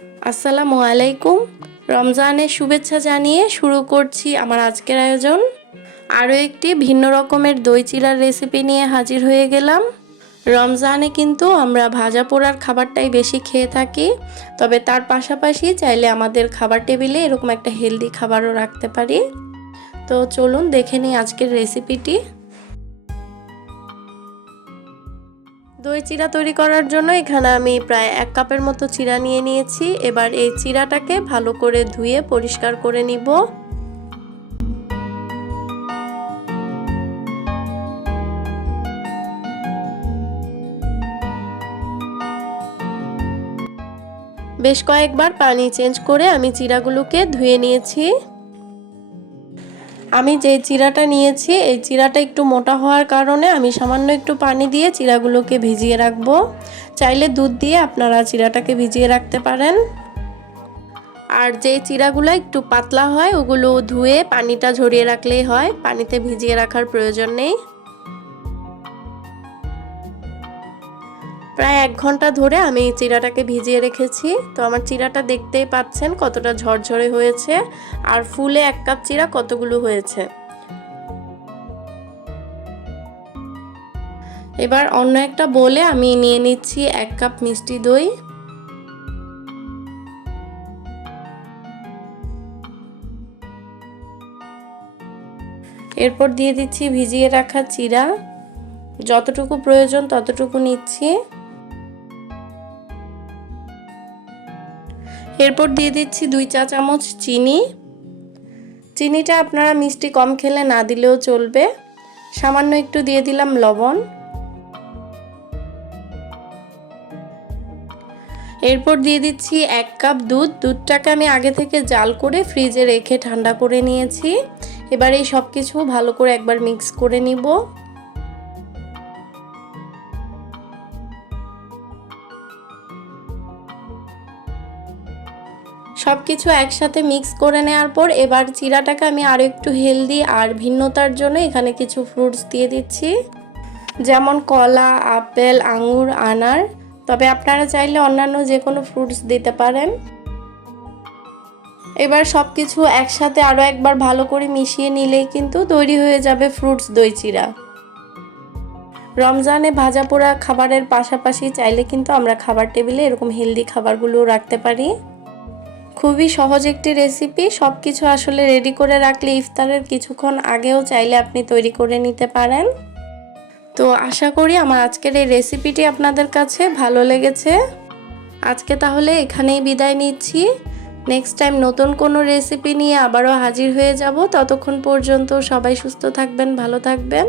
আসসালামু আলাইকুম। রমজানের শুভেচ্ছা জানিয়ে শুরু করছি আমার আজকের আয়োজন। আরও একটি ভিন্ন রকমের দই চিড়ার রেসিপি নিয়ে হাজির হয়ে গেলাম। রমজানে কিন্তু আমরা ভাজা পোড়ার খাবারটাই বেশি খেয়ে থাকি, তবে তার পাশাপাশি চাইলে আমাদের খাবার টেবিলে এরকম একটা হেলদি খাবারও রাখতে পারি। তো চলুন দেখে নিই আজকের রেসিপিটি দই চিরা তৈরি করার জন্য এখানে আমি প্রায় এক কাপের মতো চিরা নিয়ে নিয়েছি। এবার এই চিরাটাকে ভালো করে ধুয়ে পরিষ্কার করে নিব। বেশ কয়েকবার পানি চেঞ্জ করে আমি চিরাগুলোকে ধুয়ে নিয়েছি। আমি যে চিরাটা নিয়েছি, এই চিরাটা একটু মোটা হওয়ার কারণে আমি সামান্য একটু পানি দিয়ে চিরাগুলোকে ভিজিয়ে রাখব। চাইলে দুধ দিয়ে আপনারা চিরাটাকে ভিজিয়ে রাখতে পারেন। আর যে চিরাগুলো একটু পাতলা হয়, ওগুলো ধুয়ে পানিটা ঝরিয়ে রাখলেই হয়। পানিতে ভিজিয়ে রাখার প্রয়োজন নেই। প্রায় এক ঘণ্টা ধরে আমি চিরাটাকে ভিজিয়ে রেখেছি। তো আমার চিরাটা দেখতেই পাচ্ছেন কতটা ঝরঝরে হয়েছে। আর ফুলে এক কাপ চিরা কতগুলো হয়েছে। এবার অন্য একটা বলে আমি নিয়ে নিচ্ছি এক কাপ মিষ্টি দই। এরপর দিয়ে দিচ্ছি ভিজিয়ে রাখা চিরা। যতটুকু প্রয়োজন ততটুকু নিচ্ছি। এরপর দিয়ে দিচ্ছি দুই চা চামচ চিনি। চিনিটা আপনারা মিষ্টি কম খেলে না দিলেও চলবে। সামান্য একটু দিয়ে দিলাম লবণ। এরপর দিয়ে দিচ্ছি এক কাপ দুধ। দুধটাকে আমি আগে থেকে জাল করে ফ্রিজে রেখে ঠান্ডা করে নিয়েছি। এবার এই সব কিছু ভালো করে একবার মিক্স করে নিব। সব কিছু একসাথে মিক্স করে নেওয়ার পর এবার চিরাটাকে আমি আরও একটু হেলদি আর ভিন্নতার জন্য এখানে কিছু ফ্রুটস দিয়ে দিচ্ছি। যেমন কলা, আপেল, আঙুর, আনার। তবে আপনারা চাইলে অন্যান্য যে কোনো ফ্রুটস দিতে পারেন। এবার সব কিছু একসাথে আরও একবার ভালো করে মিশিয়ে নিলেই কিন্তু তৈরি হয়ে যাবে ফ্রুটস দই চিরা। রমজানে ভাজা পোড়া খাবারের পাশাপাশি চাইলে কিন্তু আমরা খাবার টেবিলে এরকম হেলদি খাবারগুলো রাখতে পারি। খুবই সহজ একটি রেসিপি সব কিছু আসলে রেডি করে রাখলে ইফতারের কিছুক্ষণ আগেও চাইলে আপনি তৈরি করে নিতে পারেন। তো আশা করি আমার আজকের এই রেসিপিটি আপনাদের কাছে ভালো লেগেছে। আজকে তাহলে এখানেই বিদায় নিচ্ছি। নেক্সট টাইম নতুন কোনো রেসিপি নিয়ে আবারও হাজির হয়ে যাব। ততক্ষণ পর্যন্ত সবাই সুস্থ থাকবেন, ভালো থাকবেন।